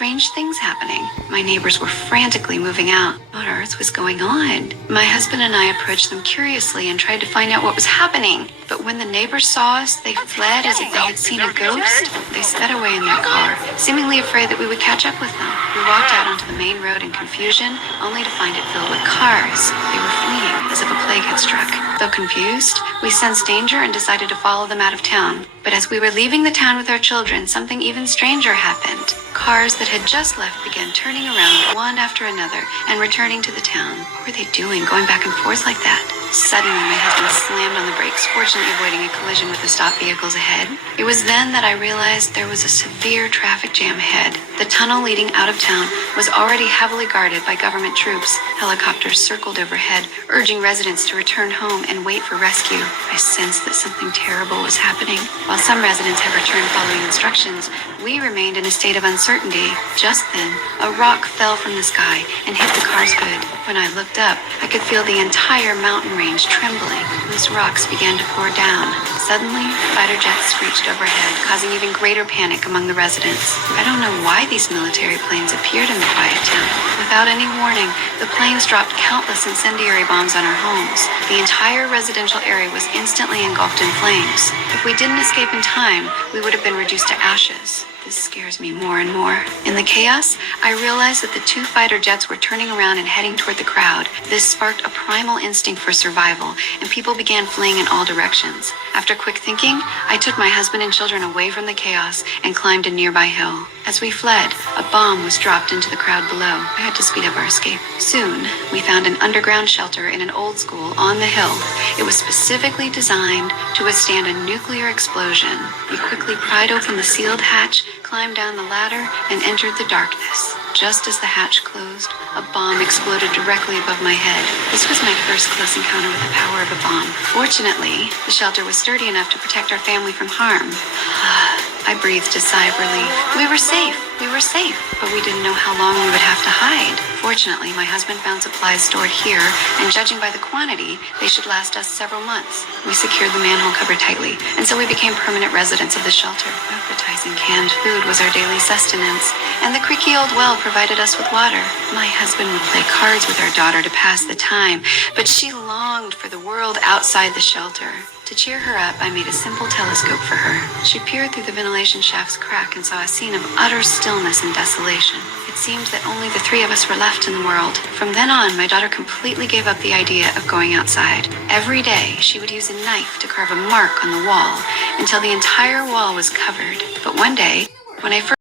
strange things happening. My neighbors were frantically moving out. What on earth was going on? My husband and I approached them curiously and tried to find out what was happening. But when the neighbors saw us, they fled as if they had seen a ghost. They sped away in their car, seemingly afraid that we would catch up with them. We walked out onto the main road in confusion, only to find it filled with cars. They were fleeing as if a plague had struck. Though confused, we sensed danger and decided to follow them out of town. But as we were leaving the town with our children, something even stranger happened. Cars that had just left began turning around one after another and returning to the town. What were they doing, going back and forth like that? Suddenly, my husband slammed on the brakes, fortunately avoiding a collision with the stopped vehicles ahead. It was then that I realized there was a severe traffic jam ahead. The tunnel leading out of town was already heavily guarded by government troops. Helicopters circled overhead, urging residents to return home and wait for rescue. I sensed that something terrible was happening. While some residents had returned following instructions, we remained in a state of uncertainty. Just then, a rock fell from the sky and hit the car's hood. When I looked up, I could feel the entire mountain range trembling. Loose rocks began to pour down. Suddenly, fighter jets screeched overhead, causing even greater panic among the residents. I don't know why these military planes appeared in the quiet town. Without any warning, the planes dropped countless incendiary bombs on our homes. The entire residential area was instantly engulfed in flames. If we didn't escape in time, we would have been reduced to ashes. This scares me more and more. In the chaos, I realized that the two fighter jets were turning around and heading toward the crowd. This sparked a primal instinct for survival, and people began fleeing in all directions. After quick thinking, I took my husband and children away from the chaos and climbed a nearby hill. As we fled, a bomb was dropped into the crowd below. I had to speed up our escape. Soon, we found an underground shelter in an old school on the hill. It was specifically designed to withstand a nuclear explosion. We quickly pried open the sealed hatch, climbed down the ladder, and entered the darkness. Just as the hatch closed, a bomb exploded directly above my head. This was my first close encounter with the power of a bomb. Fortunately, the shelter was sturdy enough to protect our family from harm. I breathed a sigh of relief. We were safe, but we didn't know how long we would have to hide. Fortunately, my husband found supplies stored here, and judging by the quantity, they should last us several months. We secured the manhole cover tightly, and so we became permanent residents of the shelter. Appetizing canned food was our daily sustenance, and the creaky old well provided us with water. My husband would play cards with our daughter to pass the time, but she longed for the world outside the shelter. To cheer her up, I made a simple telescope for her. She peered through the ventilation shaft's crack and saw a scene of utter stillness and desolation. It seemed that only the three of us were left in the world. From then on, my daughter completely gave up the idea of going outside. Every day, she would use a knife to carve a mark on the wall until the entire wall was covered. But one day, when I first